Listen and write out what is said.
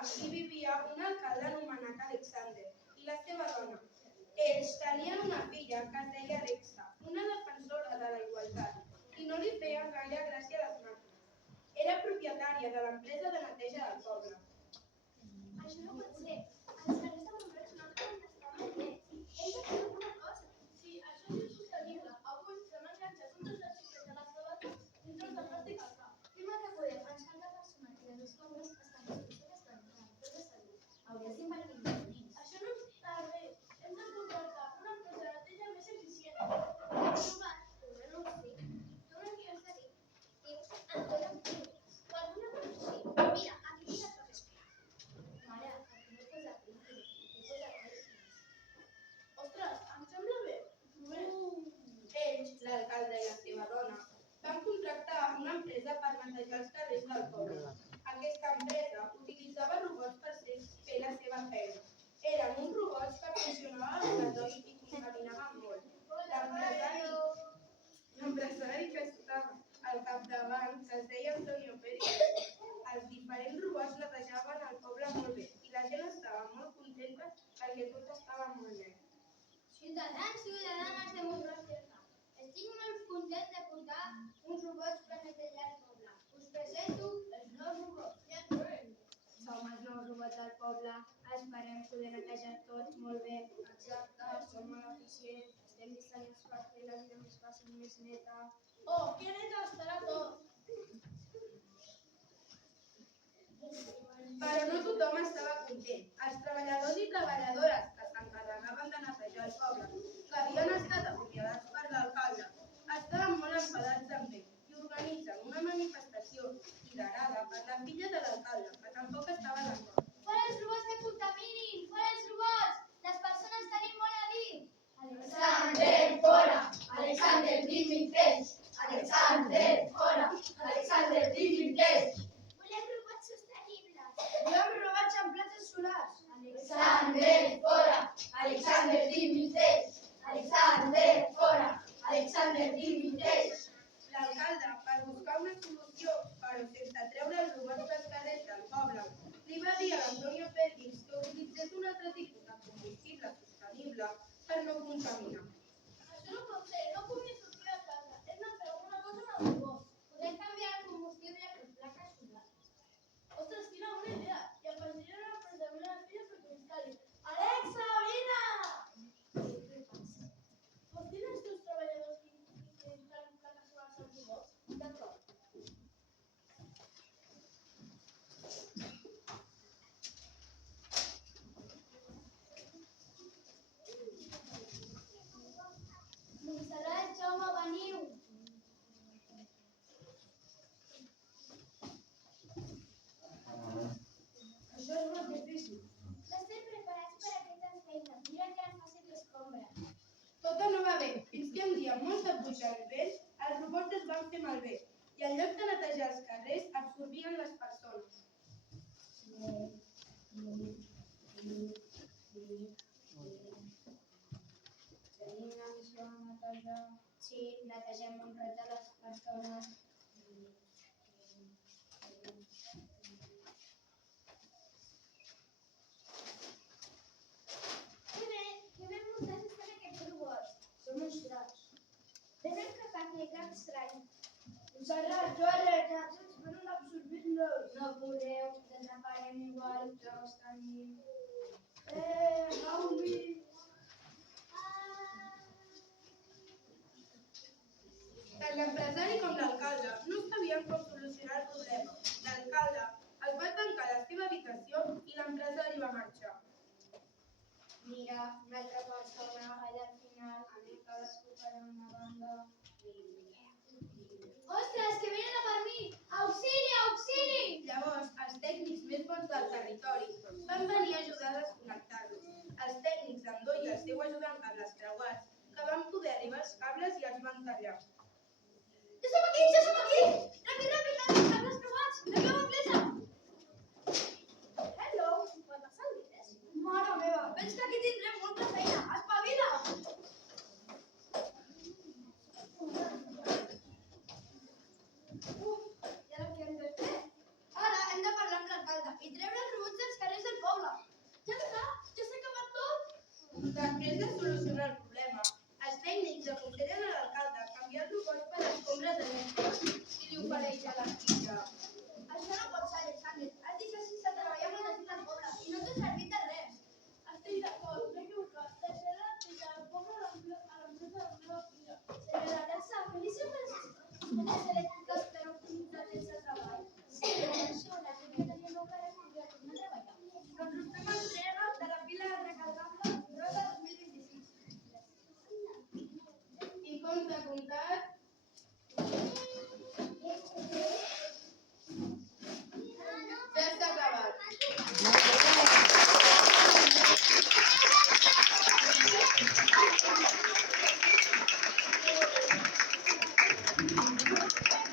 camp hi vivia un alcalde anomenat Alexander i la seva dona. Ells tenien una filla que es deia Alexa, una defensora de la igualtat, i no li feien gaire gràcia les màquines. Era propietària de l'empresa de neteja del poble. Això no pot ser. Els carrers de Montreal no acaben d'estar molt nets. Hem de fer alguna cosa. Sí, això és insostenible. Avui se m'ha enganxat un tros de xiclet a la sabata i un tros de plàstic al cap. Fem el que podem. Ens cal una persona que les escoles estan construccions de salut. Hauries d'invertir en nens. Això no està bé. Hem de contractar una empresa de neteja més eficient. Trobat un anunci d'una universitat. Dius, Antonio Pérez. O alguna cosa així. Mira, aquí tinc el que espera. Mare, aquí no posa printing. Aquí posa printing. Ostres, em sembla bé. Ells, l'alcalde i la seva dona, van contractar una empresa per netejar els carrers del poble. Aquesta empresa utilitzava robots per fer la seva feina. Eren uns robots que funcionaven amb gasoil i contaminaven molt. L'empresari que estava al capdavant, que es deia Antonio Pérez, els diferents robots netejaven el poble molt bé i la gent estava molt contenta perquè tot estava molt net. Ciutadans, ciutadanes de Montreal. Estic molt content de portar uns robots per netejar el poble. Us presento els nous robots. Som els nous robots del poble. Esperem poder netejar tot molt bé. Exacte, som molt eficients, estem dissenyats per fer la vida més fàcil, més neta. Oh, que net estarà tot. Però no tothom estava content. Els treballadors i treballadores que s'encarregaven de netejar el poble, que havien estat acomiadats per l'alcalde, estaven molt enfadats amb ell i organitzen una manifestació liderada per la filla de l'alcalde, que tampoc estava d'acord. Fora els robots que contaminin! Fora els robots! Les persones tenim molt a dir! Alexander, fora! Alexander, dimitex! Alexander, fora! Alexander, dimitex! Volem robots sostenibles! Volem robots amb plaques solars. Alexander, fora! Alexander, dimitex! Alexander, fora! Alexander, dimitex! L'alcalde, per buscar una solució, però sense treure els robots dels carrers del poble, li va dir a l'Antonio Pérez que utilitzés un altre tipus de combustible sostenible per no contaminar. Això no pot ser. No pugui sortir de casa. Hem de fer alguna cosa amb el robot. Podem canviar el combustible per plaques solars. Ostres, quina bona idea. I afegiré una empresa a la filla perquè instal·li. Alexa, vine! Pots dir als teus treballadors que instal·lin plaques solars als robots? D'acord. Montserrat, Jaume, veniu! Això és molt difícil. Estem preparats per a aquestes feines. Mira que era fàcil l'escombra. Tot no va bé, fins que un dia amb molta pluja i vent, els robots es van fer malbé i en lloc de netejar els carrers, absorbien les persones. Tenim la missió de netejar. Sí, netegem un raig a les persones. Que ben muntats estan aquests robots. Som uns dracs. Tenen cap aquí, cap estrany. Montserrat, Joare, que tots venen absorbint-los. No podeu, desaparem igual, ja ho tenim. Gaudi. Tant l'empresari com l'alcalde no sabien com solucionar el problema. L'alcalde es va tancar a la seva habitació i l'empresari va marxar. Mira, una altra persona allà al final, anem cadascú per una banda. Ostres, que venen a per mi! Auxili, auxili! Llavors, els tècnics més bons del territori van venir a ajudar a desconnectar-los. Els tècnics d'Andó i el seu ajudant cables creuats, que van poder arribar als cables i els van tallar. Ja som aquí, ja som aquí! Ràpid, ràpid, ràpid, cables creuats! Anem amb pressa! Hello, pot passar el diners? Mare meva, veig que aquí tindrem molta feina! Espavila! I ara què hem de fer? Ara hem de parlar amb l'alcalde i treure els robots dels Després de solucionar el problema, els tècnics aconsellen a l'alcalde canviar el robot per escombres elèctriques i li ofereix a la filla. Això no pot ser, Alexander. Has deixat sense treballar molta gent al poble i no t'ha servit de res. Estic d'acord, m'he equivocat. Deixaré la filla al poble a l'empresa de la meva filla. Senyora Alexa, feliç sempre les